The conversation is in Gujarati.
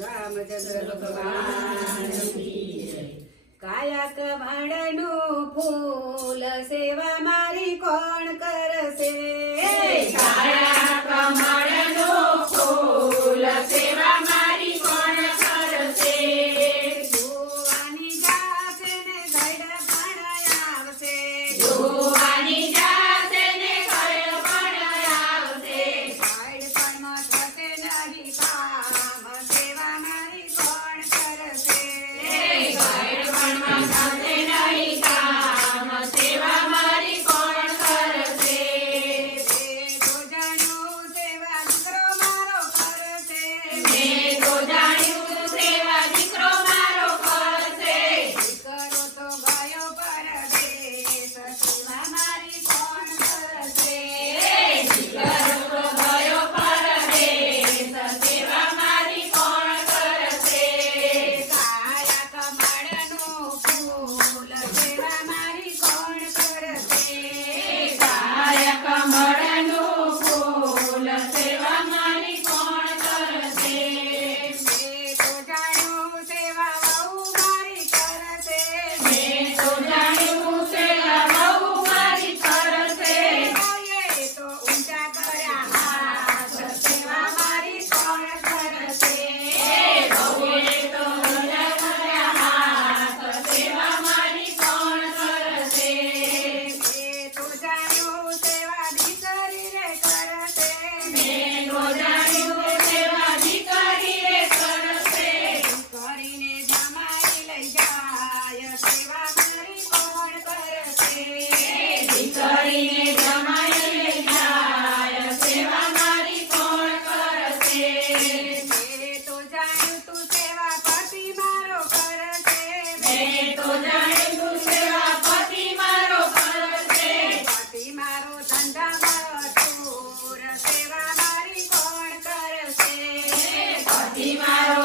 રામચંદ્ર ભગવાન કાયા કમળનું ફૂલ સેવા મારી કોણ કરશે? કાયા કમળનું ફૂલ સેવા મારી કોણ કરશે? જોવાની જાશે ને ગળપણ આવશે, જોવાની જાશે ને ગળપણ આવશે. ગળપણમાં થશે નહીં કામ, સેવા મારી કોણ કરશે? ગળપણમાં થશે નહીં કામ, સેવા મારી કોણ કરશે? મેં તો જાણ્યું સેવા દીકરો મારો કરશે, મેં તો જાણ્યું સેવા દીકરો મારો કરશે. દીકરો તો ગયો પરદેશ, સેવા મારી કોણ કરશે? દીકરો તો ગયો પરદેશ, સેવા મારી કોણ કરશે? કાયા કમળનું ફૂલ સેવા મારી કોણ કરશે? કાયા કમળનું ફૂલ સેવા મારી કોણ કરશે? મેં તો જાણ્યું સેવા બહુ મારી કરશે, મેં તો જાણ્યું સેવા બહુ મારી કરશે. એ તો ઊંચા કર્યા હાથ, સેવા મારી કોણ કરશે? બહુએ તો ઊંચા કર્યા હાથ, સેવા મારી કોણ કરશે? મેં તો જાણ્યું સેવા દીકરી રે કરશે, મેં તો જાણ્યું સેવા દીકરી રે કરશે. કરીને જમાઈ લઈ જાય, સેવા મારી કોણ કરશે? દીકરીને જમાઈ લઈ જાય, સેવા મારી કોણ કરશે? મેં તો જાણ્યું તું સેવા પતિ મારો કરશે, મેં તો જાણ્યું સેવા પતિ મારો કરશે. પતિ મારો ધંધામાં ચૂર, સેવા મારી કોણ કરશે? પતિ મારો